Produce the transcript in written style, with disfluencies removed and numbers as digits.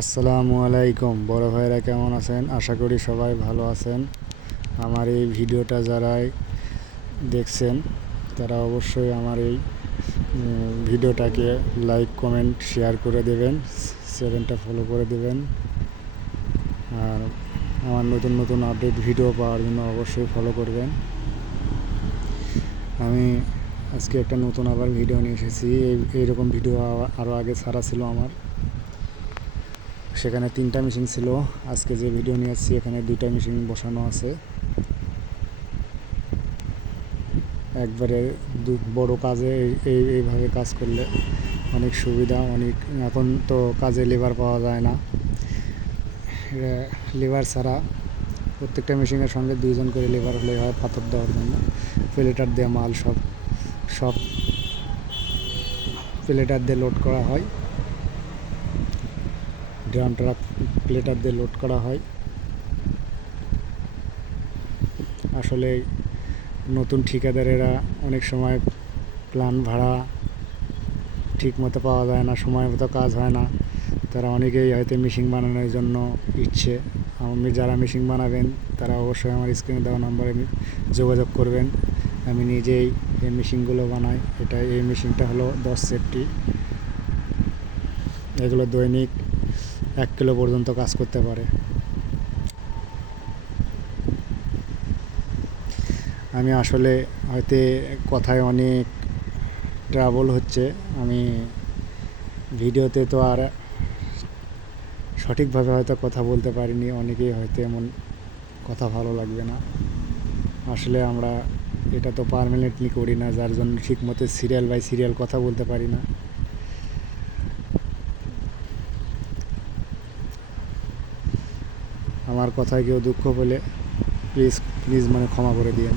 আসসালামু আলাইকুম বড় ভাইরা, কেমন আছেন? আশা করি সবাই ভালো আছেন। আমার এই ভিডিওটা যারাই দেখছেন তারা অবশ্যই আমার এই ভিডিওটাকে লাইক, কমেন্ট, শেয়ার করে দেবেন, চ্যানেলটা ফলো করে দেবেন। আর আমার নতুন নতুন আপডেট ভিডিও পাওয়ার জন্য অবশ্যই ফলো করবেন। আমি আজকে একটা নতুন আবার ভিডিও নিয়ে এসেছি। এইরকম ভিডিও আরও আগে ছাড়া ছিল আমার, সেখানে 3টা মেশিন ছিল। আজকে যে ভিডিও নিয়ে আসছি এখানে 2টা মেশিন বসানো আছে। একবারে বড় কাজে এইভাবে কাজ করলে অনেক সুবিধা। এখন তো কাজে লেবার পাওয়া যায় না, লেবার ছাড়া প্রত্যেকটা মেশিনের সঙ্গে 2জন করে লেবার হলে হয় পাথর দেওয়ার জন্য। প্লেটার দিয়ে মাল সব প্লেটার দিয়ে লোড করা হয়, ড্রাম ট্রাক প্লেটার দিয়ে লোড করা হয়। আসলে নতুন ঠিকাদারেরা অনেক সময় প্ল্যান ভাড়া ঠিক মতো পাওয়া যায় না, সময় মতো কাজ হয় না। তারা অনেকেই হয়তো মেশিন বানানোর জন্য ইচ্ছে। আমি যারা মেশিন বানাবেন তারা অবশ্যই আমার স্ক্রিনে দেওয়া নম্বরে যোগাযোগ করবেন। আমি নিজেই এই মেশিনগুলো বানাই। এই মেশিনটা হলো 10 সেফটি। এগুলো দৈনিক 1 কিলো পর্যন্ত কাজ করতে পারে। আমি আসলে হয়তো কথায় অনেক ট্রাবল হচ্ছে, আমি ভিডিওতে তো আর সঠিকভাবে হয়তো কথা বলতে পারিনি। অনেকেই হয়তো এমন কথা ভালো লাগবে না। আসলে আমরা এটা তো পার্মানেন্টলি করি না, যার জন্য ঠিকমতো সিরিয়াল বাই সিরিয়াল কথা বলতে পারি না। আমার কথায় কেউ দুঃখ পেলে প্লিজ প্লিজ ক্ষমা করে দিয়েন।